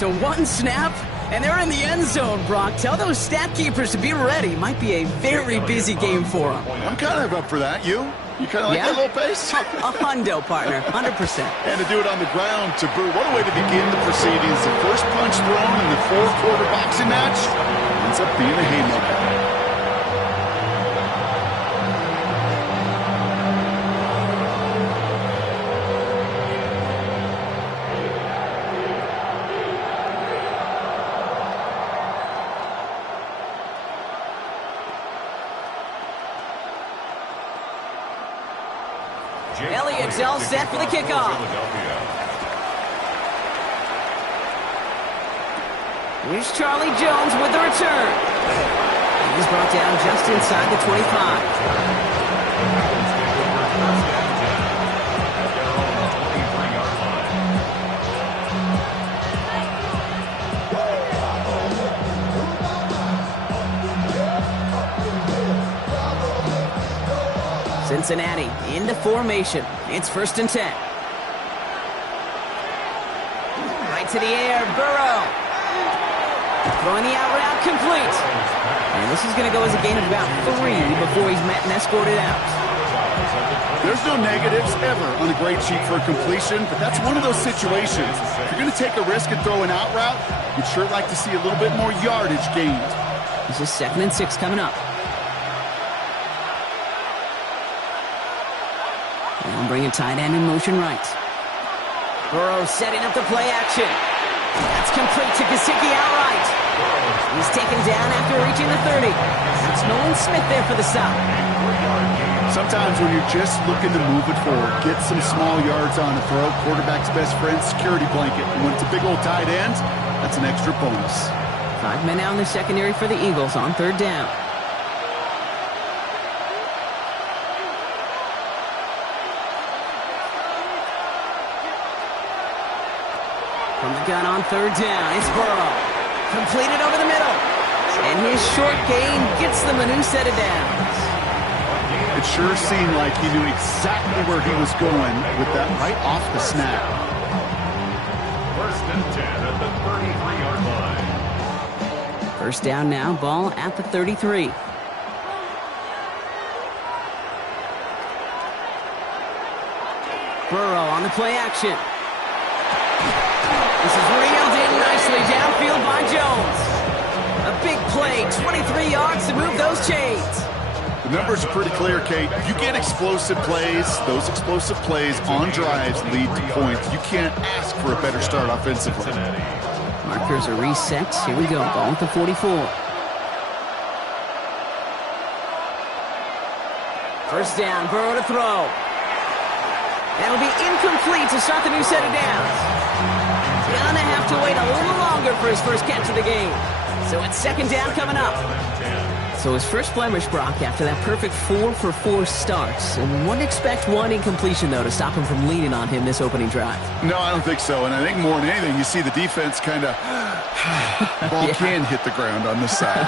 So one snap, and they're in the end zone, Brock. Tell those stat keepers to be ready. Might be a very busy game for them. I'm kind of up for that. You kind of like that little pace? A hundo, partner, 100%. And to do it on the ground to boot. What a way to begin the proceedings. The first punch thrown in the four-quarter boxing match ends up being a haymaker. Elliott's all set for the kickoff. Here's Charlie Jones with the return. He's brought down just inside the 25. Cincinnati into formation. It's 1st and 10. Right to the air, Burrow. Throwing the out route complete. And this is going to go as a gain of about 3 before he's met and escorted out. There's no negatives ever on a grade sheet for a completion, but that's one of those situations. If you're going to take a risk and throw an out route, you'd sure like to see a little bit more yardage gained. This is 2nd and 6 coming up. Now bringing tight end in motion right. Burrow setting up the play action. That's complete to Gesicki outright. He's taken down after reaching the 30. That's Nolan Smith there for the stop. Sometimes when you're just looking to move it forward, get some small yards on the throw, quarterback's best friend, security blanket. And when it's a big old tight end, that's an extra bonus. 5 men out in the secondary for the Eagles on 3rd down. From the gun on 3rd down, it's Burrow. Completed over the middle. And his short gain gets them a new set of downs. It sure seemed like he knew exactly where he was going with that right off the snap. 1st and 10 at the 33-yard line. 1st down now, ball at the 33. Burrow on the play action. This is reeled in nicely downfield by Jones. A big play, 23 yards to move those chains. The numbers are pretty clear, Kate. You get explosive plays. Those explosive plays on drives lead to points. You can't ask for a better start offensively. Markers are reset. Here we go. Ball at the 44. 1st down, Burrow to throw. That'll be incomplete to start the new set of downs. Gonna have to wait a little longer for his first catch of the game. So it's 2nd down coming up. So his first blemish, Brock, after that perfect 4-for-4 starts. And wouldn't expect one incompletion, though, to stop him from leaning on him this opening drive. No, I don't think so. And I think more than anything, you see the defense kind of... ball can hit the ground on this side.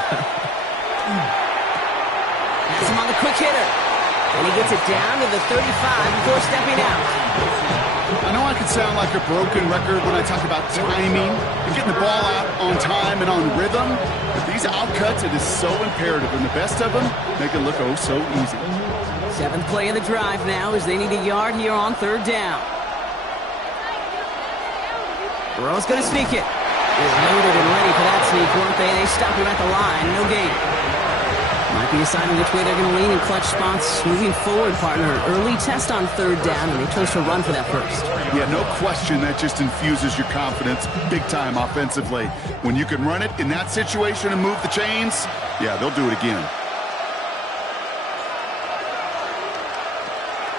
Has him on the quick hitter. And he gets it down to the 35 before stepping out. I know I can sound like a broken record when I talk about timing and getting the ball out on time and on rhythm, but these outcuts, it is so imperative, and the best of them make it look oh so easy. 7th play of the drive now as they need a yard here on 3rd down. Burrow's going to sneak it. They're loaded and ready for that sneak, weren't they? They stop him at the line, no gain. Might be deciding which way they're going to lean in clutch spots moving forward, partner. An early test on 3rd down, and they chose to run for that first. Yeah, no question. That just infuses your confidence big time offensively. When you can run it in that situation and move the chains, yeah, they'll do it again.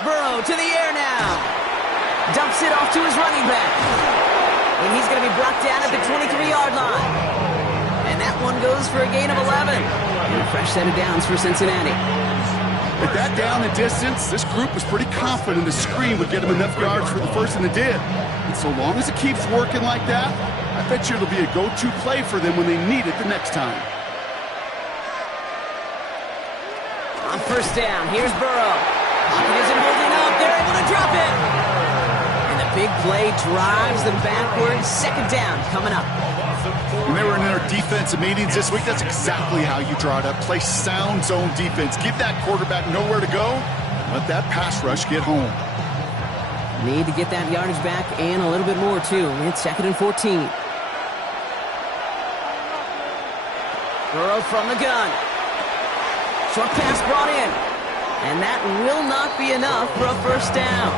Burrow to the air now. Dumps it off to his running back. And he's going to be brought down at the 23-yard line. And that one goes for a gain of 11. And a fresh set of downs for Cincinnati. At that down and distance, this group was pretty confident the screen would get them enough yards for the first, and it did. And so long as it keeps working like that, I bet you it'll be a go-to play for them when they need it the next time. On 1st down, here's Burrow. Pocket isn't holding up. They're able to drop it. And the big play drives them backwards. Second down coming up. When they were in their defensive meetings this week, that's exactly how you draw it up. Play sound zone defense. Give that quarterback nowhere to go. Let that pass rush get home. Need to get that yardage back and a little bit more, too. It's 2nd and 14. Burrow from the gun. Short pass brought in. And that will not be enough for a first down.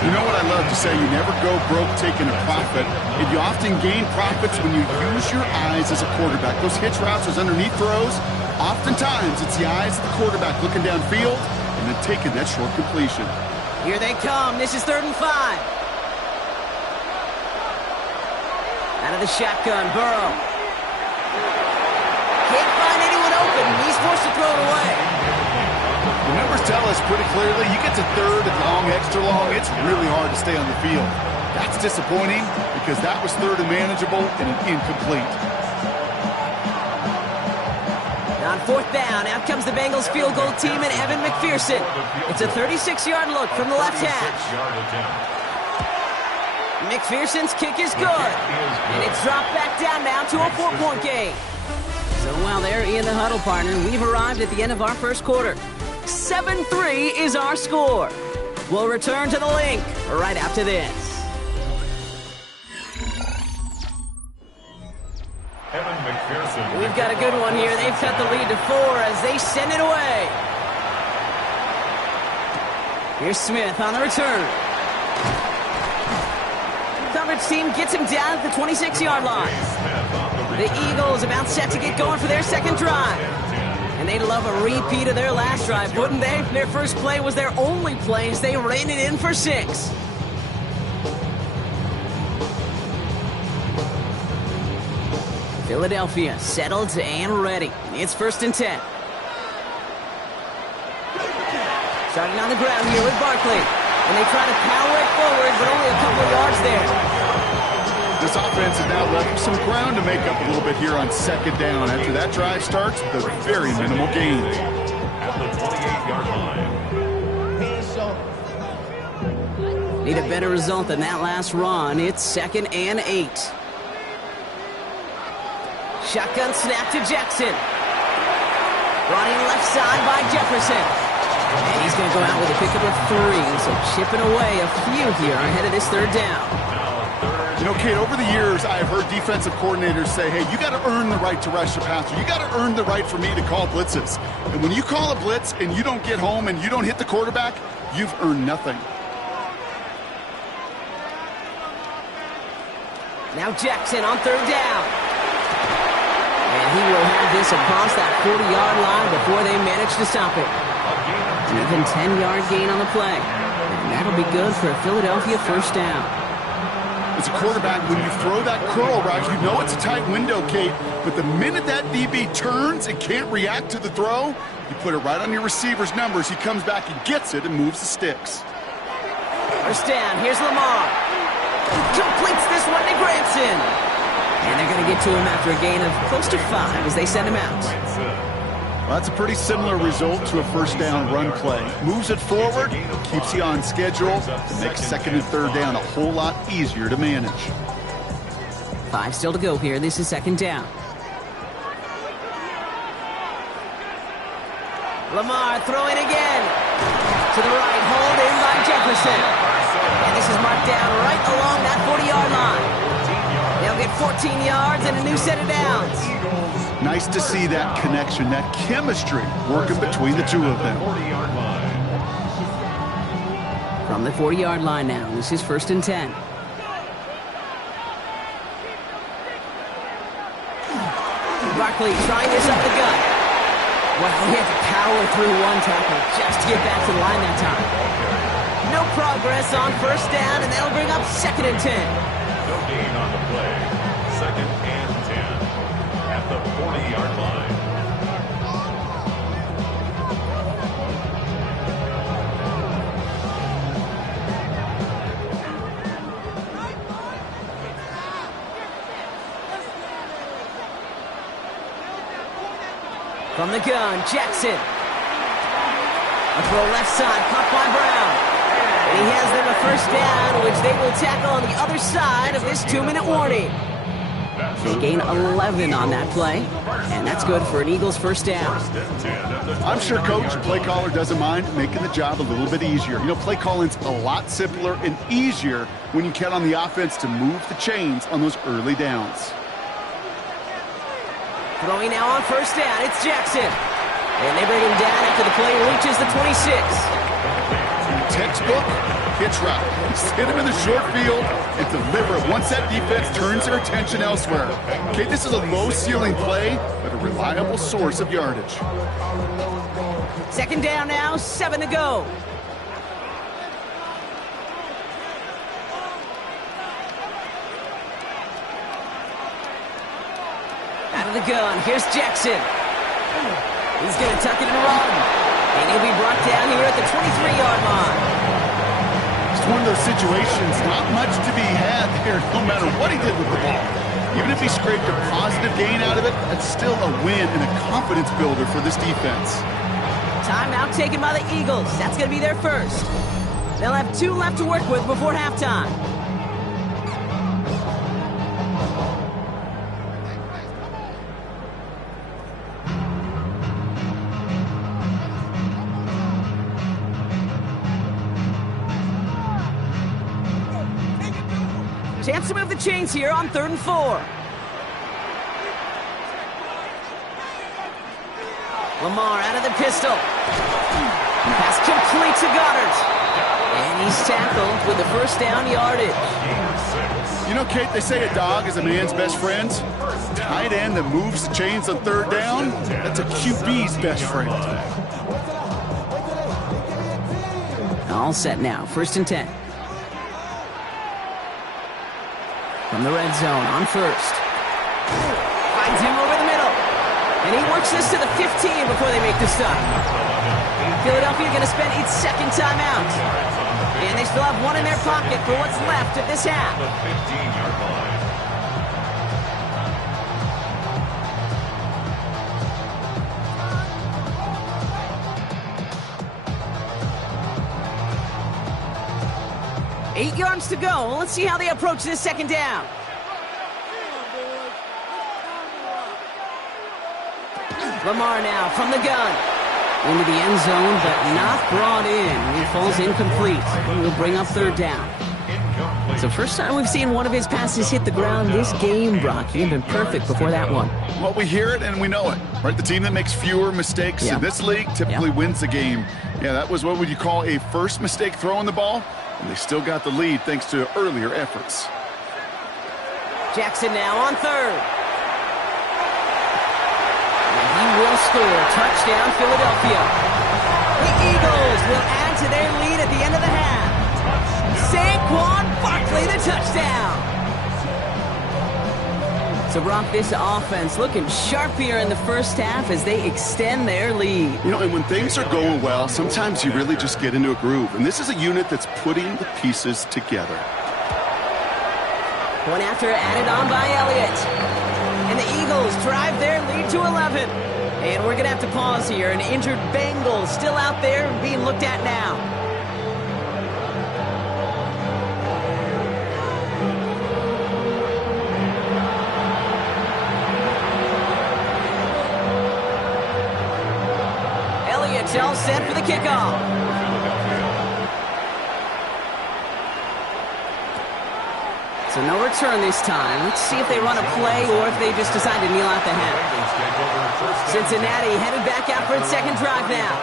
You know what I love to say? You never go broke taking a profit. And you often gain profits when you use your eyes as a quarterback. Those hitch routes, those underneath throws, oftentimes it's the eyes of the quarterback looking downfield and then taking that short completion. Here they come. This is 3rd and 5. Out of the shotgun, Burrow. Can't find anyone open. He's forced to throw it away. The numbers tell us pretty clearly, you get to 3rd and long, extra long, it's really hard to stay on the field. That's disappointing because that was 3rd and manageable and an incomplete. On 4th down, out comes the Bengals field goal team and Evan McPherson. It's a 36-yard look from the left hash. McPherson's kick is good. And it's dropped back down now to a 4-point game. So while they're in the huddle, partner, we've arrived at the end of our first quarter. 7-3 is our score. We'll return to the link right after this. Evan McPherson. We've got a good one here. They've cut the lead to 4 as they send it away. Here's Smith on the return. Coverage team gets him down at the 26-yard line. The Eagles about set to get going for their second drive. And they'd love a repeat of their last drive, wouldn't they? Their first play was their only play as they ran it in for 6. Philadelphia settled and ready. It's 1st and 10. Starting on the ground here with Barkley. And they try to power it forward, but only a couple of yards there. This offense has now left some ground to make up a little bit here on 2nd down. After that drive starts, the very minimal gain. At the 28-yard line. Need a better result than that last run. It's 2nd and 8. Shotgun snap to Jackson. Running left side by Jefferson. And he's going to go out with a pickup of 3. So chipping away a few here ahead of this 3rd down. You know, Kate, over the years, I've heard defensive coordinators say, hey, you got to earn the right to rush the passer. You got to earn the right for me to call blitzes. And when you call a blitz and you don't get home and you don't hit the quarterback, you've earned nothing. Now Jackson on 3rd down. And he will have this across that 40-yard line before they manage to stop it. An even 10-yard gain on the play. And that'll be good for a Philadelphia first down. As a quarterback, when you throw that curl route, you know it's a tight window, Kate. But the minute that DB turns and can't react to the throw, you put it right on your receiver's numbers. He comes back and gets it and moves the sticks. First down. Here's Lamar. He completes this one to Granson. And they're going to get to him after a gain of close to 5 as they send him out. Well, that's a pretty similar result to a first down run play. Moves it forward, keeps you on schedule, and makes 2nd and 3rd down a whole lot easier to manage. 5 still to go here. This is 2nd down. Lamar throwing again. To the right, hold in by Jefferson. And this is marked down right along that 40-yard line. They'll get 14 yards and a new set of downs. Nice to see that connection, that chemistry working between the two of them. From the 40-yard line now, this is 1st and 10. Barkley trying this up the gut. Well, he had to power through one tackle just to get back to the line that time. No progress on first down, and that'll bring up 2nd and 10. No gain on the play. 2nd and 10 at the 40-yard line. From the gun, Jackson. A throw left side, caught by Brown. And he has them a first down, which they will tackle on the other side of this 2-minute warning. They gain 11 on that play, and that's good for an Eagles first down. I'm sure Coach, play caller, doesn't mind making the job a little bit easier. You know, play calling's a lot simpler and easier when you count on the offense to move the chains on those early downs. Throwing now on first down, it's Jackson. And they bring him down after the play reaches the 26. Textbook pitch route. Just hit him in the short field and deliver it once that defense turns their attention elsewhere. Okay, this is a low-ceiling play, but a reliable source of yardage. Second down now, 7 to go. Out of the gun, here's Jackson. He's going to tuck it and run. And he'll be brought down here at the 23-yard line. It's one of those situations, not much to be had here, no matter what he did with the ball. Even if he scraped a positive gain out of it, that's still a win and a confidence builder for this defense. Timeout taken by the Eagles. That's going to be their first. They'll have 2 left to work with before halftime. Chance to move the chains here on 3rd and 4. Lamar out of the pistol. Pass complete to Goddard. And he's tackled with the first down yardage. You know, Kate, they say a dog is a man's best friend. Tight end that moves the chains on 3rd down, that's a QB's best friend. All set now, 1st and 10. From the red zone on first. Finds him over the middle. And he works this to the 15 before they make the stop. Philadelphia going to spend its second timeout. And they still have 1 in their pocket for what's left of this half. The 15-yard line. Eight yards to go. Let's see how they approach this second down. Lamar now from the gun. Into the end zone, but not brought in. He falls incomplete. We'll bring up 3rd down. It's the first time we've seen one of his passes hit the ground this game, Brock. He had been perfect before that one. Well, we hear it and we know it, right? The team that makes fewer mistakes in this league typically wins the game. Yeah, that was what would you call a first mistake throwing the ball, and they still got the lead thanks to earlier efforts. Jackson now on 3rd. He will score. Touchdown, Philadelphia. The Eagles will add to their lead at the end of the half. Saquon Barkley, the touchdown. So, Brock, this offense looking sharp here in the first half as they extend their lead. You know, and when things are going well, sometimes you really just get into a groove. And this is a unit that's putting the pieces together. One after added on by Elliott. And the Eagles drive their lead to 11. And we're going to have to pause here. An injured Bengal still out there being looked at now. Elliott's all set for the kickoff. So no return this time. Let's see if they run a play or if they just decide to kneel out the half. Cincinnati headed back out for its second drive now.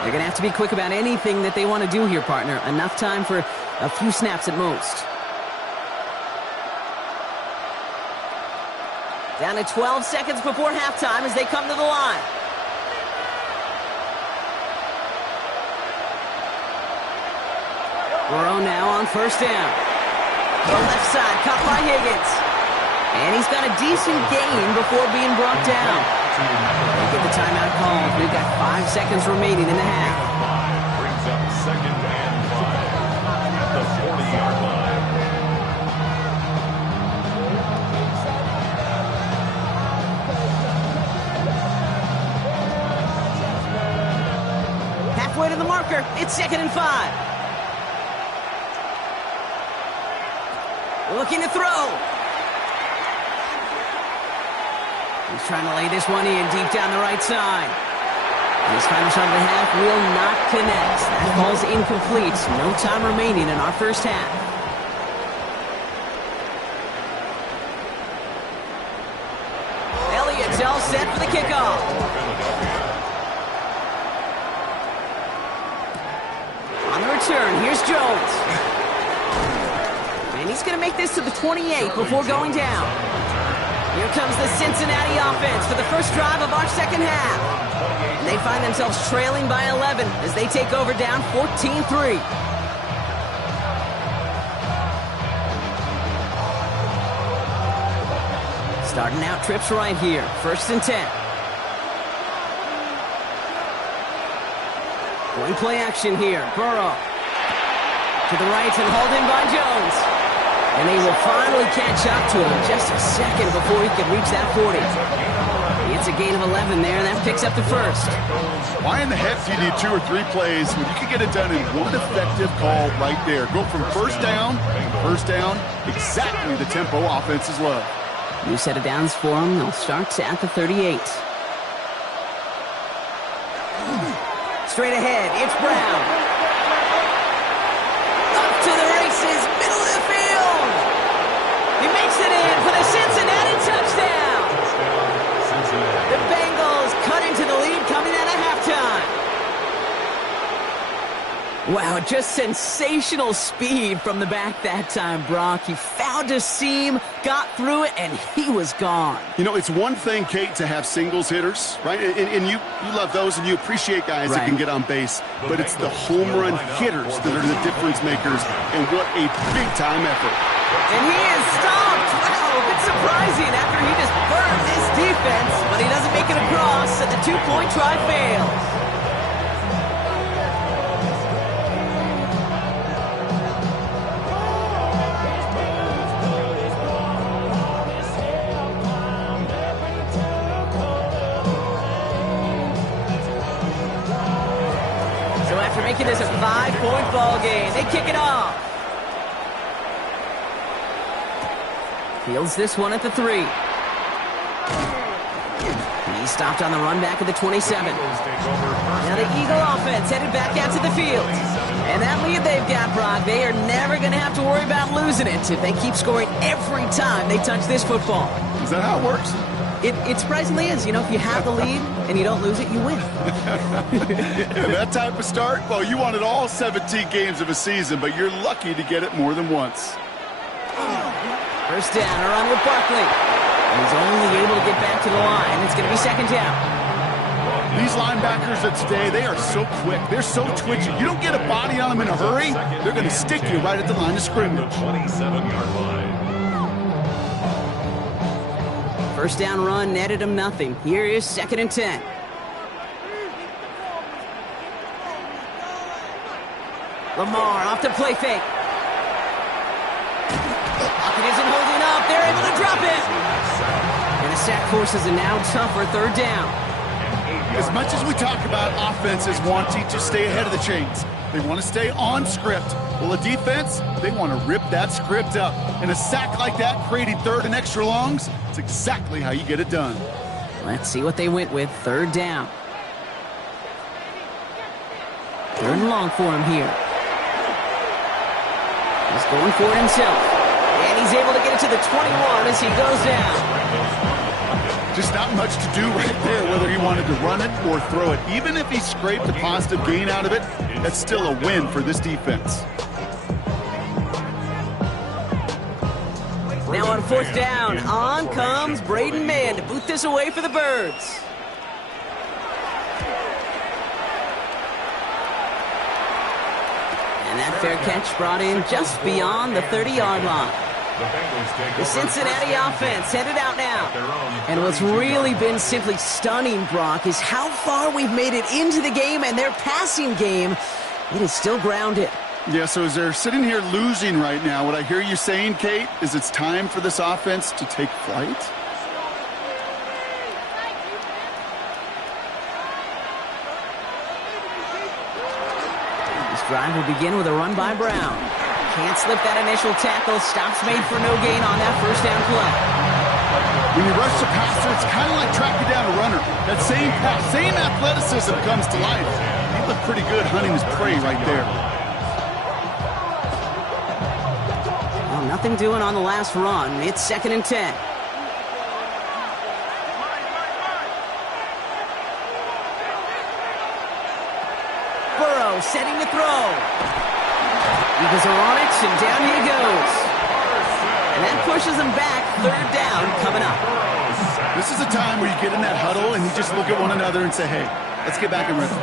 They're going to have to be quick about anything that they want to do here, partner. Enough time for a few snaps at most. Down to 12 seconds before halftime as they come to the line. Burrow now on first down. The left side, caught by Higgins. And he's got a decent gain before being brought down. They get the timeout called. We've got 5 seconds remaining in the half. Brings up 2nd and 5 at the 40-yard line. Halfway to the marker. It's 2nd and 5. looking to throw. He's trying to lay this one in deep down the right side. His final shot of the half will not connect. That ball's incomplete. No time remaining in our first half. Elliott's all set for the kickoff. On the return, here's Jones. And he's going to make this to the 28 before going down. Here comes the Cincinnati offense for the first drive of our second half. And they find themselves trailing by 11 as they take over down 14-3. Starting out trips right here. 1st and 10. Going play action here. Burrow. To the right and hauled in by Jones. And they will finally catch up to him just a second before he can reach that 40. It's a gain of 11 there, and that picks up the first. Why in the heck do you need 2 or 3 plays when you can get it done in one effective call right there? Go from first down, exactly the tempo offenses love. New set of downs for them. They'll start at the 38. Straight ahead, it's Brown. Up to the races, middle of the field. He makes it in for the Cincinnati touchdown. The Bengals cut into the lead coming out of halftime. Wow, just sensational speed from the back that time, Brock. He found a seam, got through it, and he was gone. You know, it's one thing, Kate, to have singles hitters, right? And you love those and you appreciate guys that can get on base. But it's the home run hitters that are the difference makers, and what a big-time effort. And he is stopped. Wow, a bit surprising after he just burned this defense, but he doesn't make it across, and the 2-point try fails. Making this a 5-point ball game. They kick it off. Fields this one at the 3. He stopped on the run back at the 27. Now the Eagle offense headed back out to the field. And that lead they've got, Brock, they are never going to have to worry about losing it if they keep scoring every time they touch this football. Is that how it works? It surprisingly is. You know, if you have the lead and you don't lose it, you win. And that type of start, well, you wanted all 17 games of a season, but you're lucky to get it more than once. First down, a run with Barkley. He's only able to get back to the line. It's going to be second down. These linebackers of today, they are so quick. They're so twitchy. You don't get a body on them in a hurry, they're going to stick you right at the line of scrimmage. 27-yard line. First down run netted him nothing. Here is 2nd and 10. Lamar off the play fake. Lockett isn't holding up. They're able to drop it. And the sack forces a now tougher 3rd down. As much as we talk about offenses wanting to stay ahead of the chains, they want to stay on script. Well, a defense, they want to rip that script up. And a sack like that, creating 3rd and extra longs, it's exactly how you get it done. Let's see what they went with. 3rd down. 3rd and long for him here. He's going for it himself. And he's able to get it to the 21 as he goes down. Just not much to do right there, whether he wanted to run it or throw it. Even if he scraped a positive gain out of it, that's still a win for this defense. Now on 4th down, on comes Braden Mann to boot this away for the Birds. And that fair catch brought in just beyond the 30-yard line. The Cincinnati offense headed out now. And what's really been simply stunning, Brock, is how far we've made it into the game, and their passing game, it is still grounded. Yeah, so as they're sitting here losing right now, what I hear you saying, Kate, is it's time for this offense to take flight? This drive will begin with a run by Brown. Can't slip that initial tackle. Stops made for no gain on that first down play. When you rush the passer, it's kind of like tracking down a runner. That same pass, same athleticism comes to life. He looked pretty good hunting his prey right there. Well, nothing doing on the last run. It's 2nd and 10. Burrow setting to throw. Eagles are on it, and down he goes. And that pushes them back. 3rd down coming up. This is a time where you get in that huddle and you just look at one another and say, hey, let's get back in rhythm.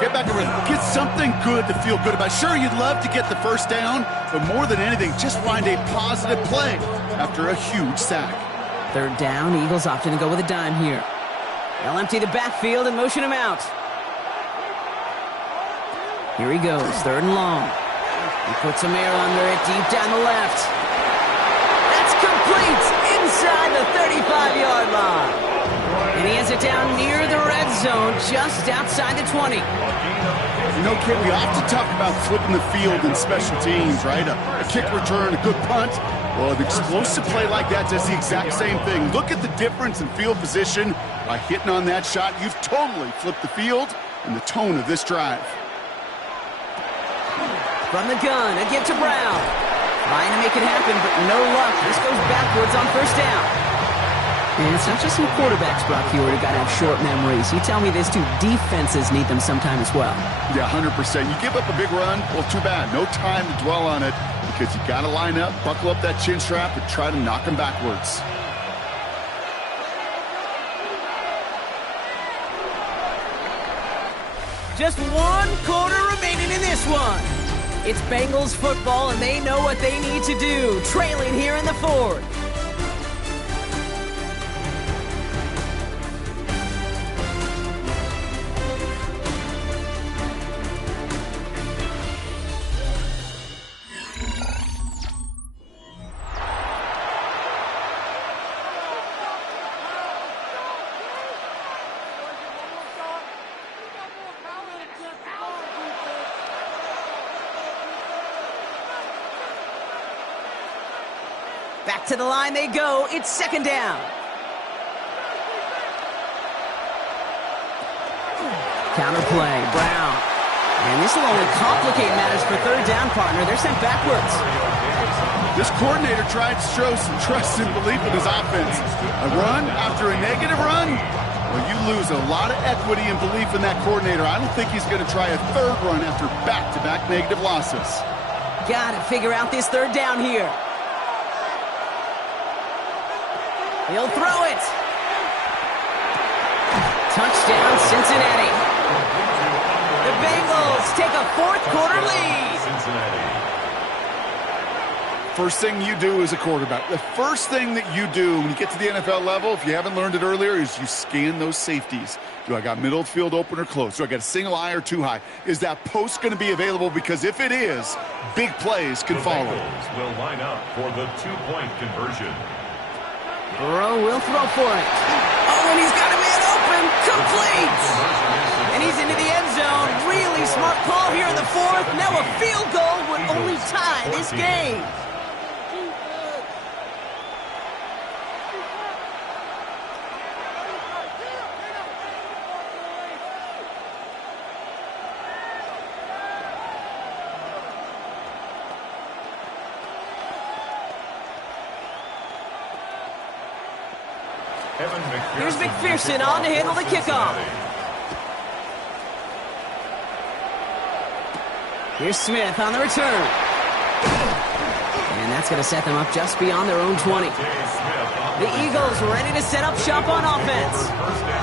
Get back in rhythm. Get something good to feel good about. Sure, you'd love to get the first down, but more than anything, just find a positive play after a huge sack. 3rd down, Eagles opting to go with a dime here. They'll empty the backfield and motion him out. Here he goes, 3rd and long. He puts some air under it, deep down the left. That's complete inside the 35-yard line. And he has it down near the red zone, just outside the 20. You know, kid, we often talk about flipping the field in special teams, right? A kick return, a good punt. Well, an explosive play like that does the exact same thing. Look at the difference in field position. By hitting on that shot, you've totally flipped the field and the tone of this drive. From the gun, a give to Brown. Trying to make it happen, but no luck. This goes backwards on 1st down. And it's not just some quarterbacks, Brock Huard, who got to have short memories. You tell me this too, defenses need them sometime as well. Yeah, 100%. You give up a big run, well, too bad. No time to dwell on it because you got to line up, buckle up that chin strap, and try to knock them backwards. Just 1 quarter remaining in this one. It's Bengals football, and they know what they need to do, trailing here in the 4th. Back to the line they go. It's 2nd down. Counter play, Brown. And this will only complicate matters for 3rd down, partner. They're sent backwards. This coordinator tried to show some trust and belief in his offense. A run after a negative run? Well, you lose a lot of equity and belief in that coordinator. I don't think he's going to try a 3rd run after back-to-back negative losses. Got to figure out this 3rd down here. He'll throw it. Touchdown, Cincinnati. The Bengals take a 4th quarter lead. First thing you do as a quarterback, the first thing that you do when you get to the NFL level, if you haven't learned it earlier, is you scan those safeties. Do I got middle field open or close? Do I got a single high or too high? Is that post going to be available? Because if it is, big plays can follow. The Bengals will line up for the 2-point conversion. Burrow will throw for it. Oh, and he's got a man open. Complete. And he's into the end zone. Really smart call here in the 4th. Now a field goal would only tie this game. Here's McPherson on to handle the kickoff. Here's Smith on the return. And that's going to set them up just beyond their own 20. The Eagles ready to set up shop on offense.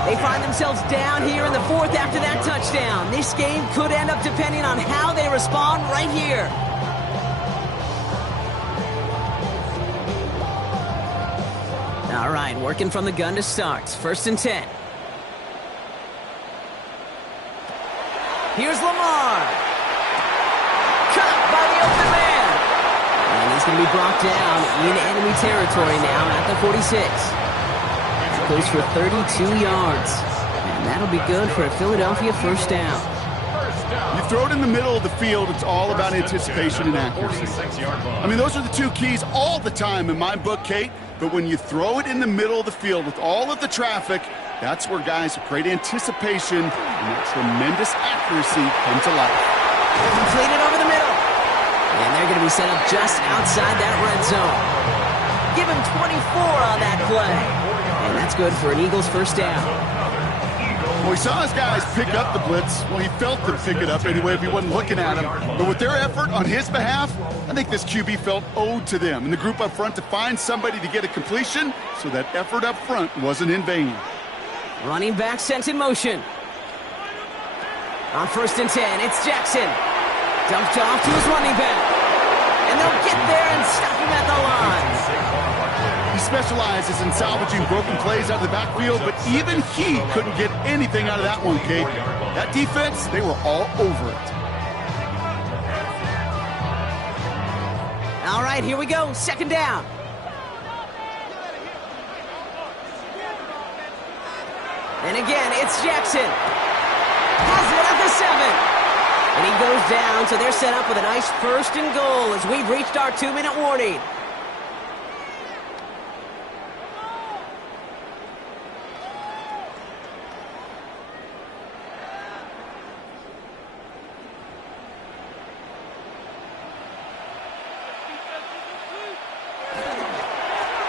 They find themselves down here in the 4th after that touchdown. This game could end up depending on how they respond right here. All right, working from the gun to start. 1st and 10. Here's Lamar. Caught by the open man. And he's going to be brought down in enemy territory now at the 46. Goes for 32 yards. And that'll be good for a Philadelphia 1st down. You throw it in the middle of the field, it's all about anticipation and accuracy. I mean, those are the two keys all the time in my book, Kate. But when you throw it in the middle of the field with all of the traffic, that's where guys with great anticipation and that tremendous accuracy come to life. Completed over the middle. And they're going to be set up just outside that red zone. Give him 24 on that play. And that's good for an Eagles first down. Well, he saw his guys pick up the blitz. Well, he felt them pick it up anyway if he wasn't looking at him. But with their effort on his behalf, I think this QB felt owed to them and the group up front to find somebody to get a completion, so that effort up front wasn't in vain. Running back sent in motion. On 1st and 10, it's Jackson. Dumped off to his running back. And they'll get there and stop him at the line. He specializes in salvaging broken plays out of the backfield, but even he couldn't get anything out of that one, Kate. That defense, they were all over it. All right, here we go. 2nd down. And again, it's Jackson. Has it at the 7. And he goes down, so they're set up with a nice 1st and goal as we've reached our 2-minute warning.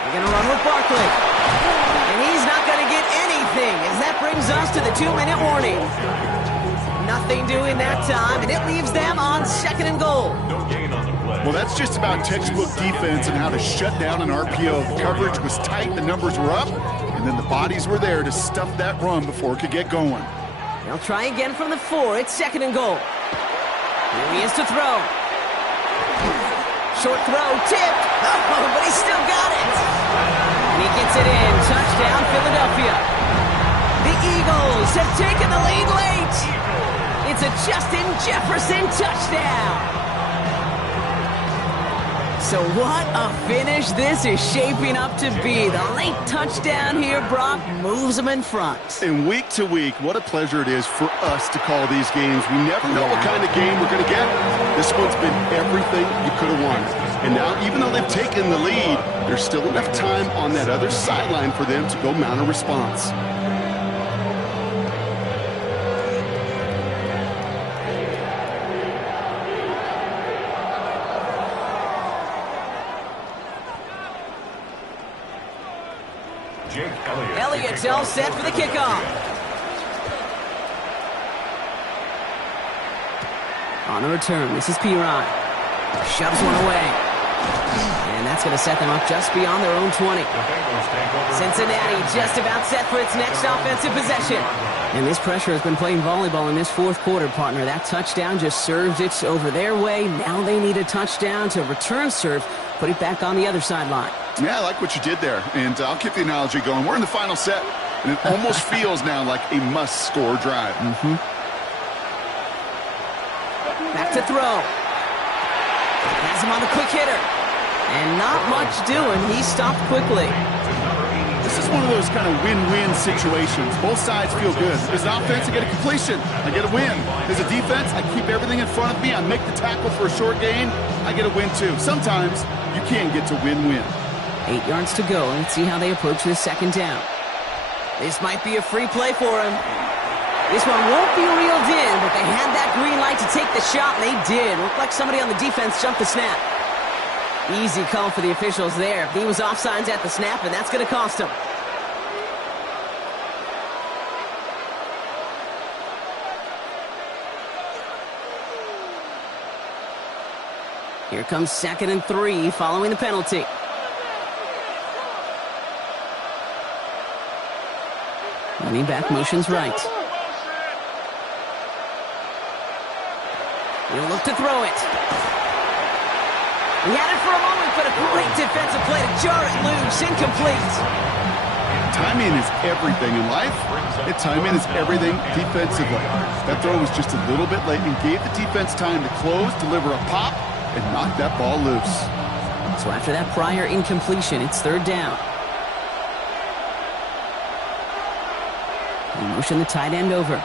They're going to run with Barkley. And he's not going to get anything as that brings us to the 2-minute warning. Nothing doing that time, and it leaves them on 2nd and goal. Well, that's just about textbook defense and how to shut down an RPO. The coverage was tight, the numbers were up, and then the bodies were there to stuff that run before it could get going. They'll try again from the 4. It's 2nd and goal. Here he is to throw. Short throw, tipped. Oh, but he still got it. And he gets it in. Touchdown, Philadelphia. The Eagles have taken the lead late. It's a Justin Jefferson touchdown. So what a finish this is shaping up to be. The late touchdown here, Brock, moves them in front. And week to week, what a pleasure it is for us to call these games. We never know what kind of game we're going to get. This one's been everything you could have wanted. And now, even though they've taken the lead, there's still enough time on that other sideline for them to go mount a response. Elliott's all set for the kickoff. On the return, this is Piron. Shoves one away. And that's going to set them up just beyond their own 20. Cincinnati just about set for its next offensive possession. And this pressure has been playing volleyball in this 4th quarter, partner. That touchdown just served it over their way. Now they need a touchdown to return serve, put it back on the other sideline. Yeah, I like what you did there, and I'll keep the analogy going. We're in the final set, and it almost feels now like a must-score drive. Back to throw. Has him on the quick hitter. And not much doing. He stopped quickly. This is one of those kind of win-win situations. Both sides feel good. As an offense, I get a completion. I get a win. As a defense, I keep everything in front of me. I make the tackle for a short gain. I get a win, too. Sometimes you can get to win-win. 8 yards to go. Let's see how they approach this 2nd down. This might be a free play for him. This one won't be reeled in, but they had that green light to take the shot, and they did. Looked like somebody on the defense jumped the snap. Easy call for the officials there. He was offsides at the snap, and that's going to cost him. Here comes 2nd and 3 following the penalty. Running back motions right. He'll look to throw it. He had it for a moment, but a great defensive play to jar it loose. Incomplete. Timing is everything in life, and timing is everything defensively. That throw was just a little bit late and gave the defense time to close, deliver a pop, and knock that ball loose. So after that prior incompletion, it's 3rd down. He motioned the tight end over.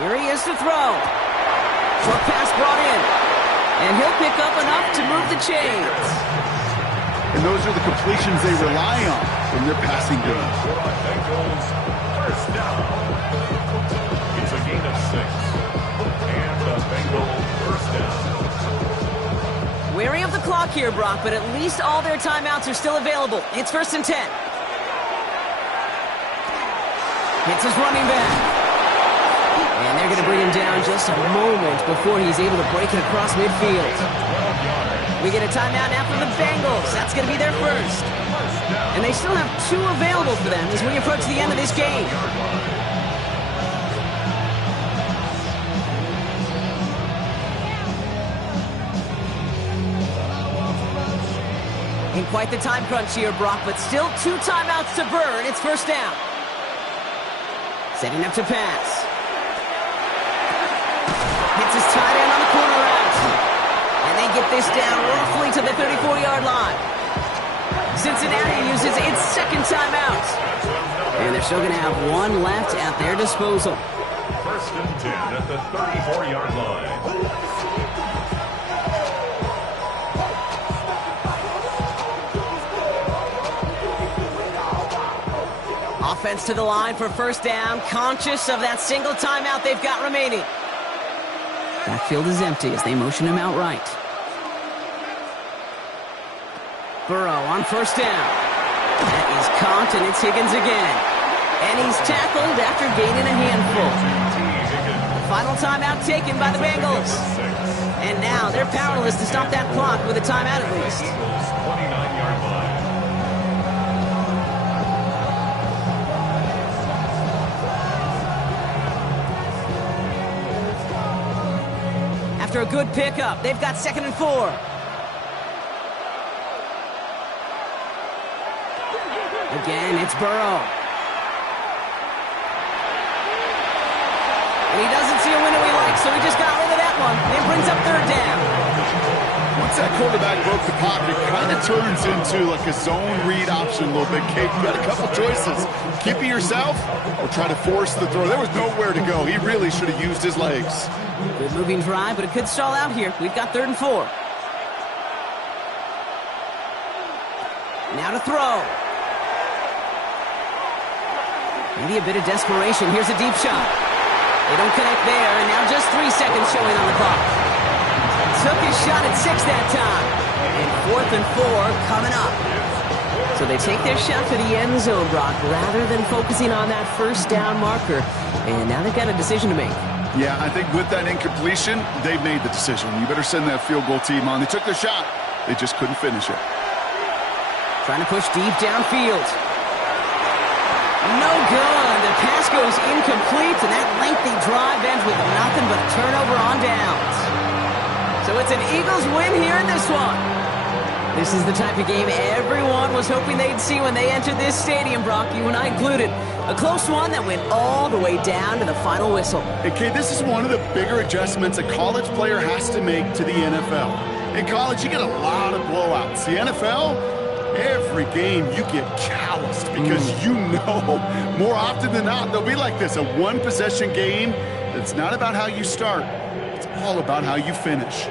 Here he is to throw. Short pass brought in. And he'll pick up enough to move the chains. And those are the completions they rely on from their passing game. Bengals first down. It's a gain of 6. And the Bengals first down. Wary of the clock here, Brock, but at least all their timeouts are still available. It's 1st and 10. Hits his running back. And they're going to bring him down just a moment before he's able to break it across midfield. We get a timeout now from the Bengals. That's going to be their first. And they still have 2 available for them as we approach the end of this game. In quite the time crunch here, Brock, but still 2 timeouts to burn. It's 1st down. Setting up to pass. Hits his tight end on the corner route. And they get this down roughly to the 34-yard line. Cincinnati uses its 2nd timeout. And they're still going to have 1 left at their disposal. 1st and 10 at the 34-yard line. Offense to the line for 1st down, conscious of that single timeout they've got remaining. Backfield is empty as they motion him out right. Burrow on 1st down. That is caught, and it's Higgins again. And he's tackled after gaining a handful. Final timeout taken by the Bengals. And now they're powerless to stop that clock with a timeout at least. 29-yard line. After a good pickup, they've got 2nd and 4. Again, it's Burrow. And he doesn't see a window he likes, so he just got rid of that one. It brings up 3rd down. Once that quarterback broke the pocket, it kind of turns into like a zone read option a little bit. Kate, you got a couple choices. Keep it yourself or try to force the throw. There was nowhere to go. He really should have used his legs. Good moving drive, but it could stall out here. We've got 3rd and 4. Now to throw. Maybe a bit of desperation. Here's a deep shot. They don't connect there, and now just 3 seconds showing on the clock. Took his shot at 6 that time. And 4th and 4 coming up. So they take their shot for the end zone, Brock, rather than focusing on that 1st down marker. And now they've got a decision to make. Yeah, I think with that incompletion, they've made the decision. You better send that field goal team on. They took their shot. They just couldn't finish it. Trying to push deep downfield. No good. The pass goes incomplete, and that lengthy drive ends with nothing but a turnover on downs. So it's an Eagles win here in this one. This is the type of game everyone was hoping they'd see when they entered this stadium, Brock, you and I included. A close one that went all the way down to the final whistle. Okay, this is one of the bigger adjustments a college player has to make to the NFL. In college, you get a lot of blowouts. The NFL, every game you get calloused because you know more often than not they'll be like this, a one-possession game. It's not about how you start. It's all about how you finish.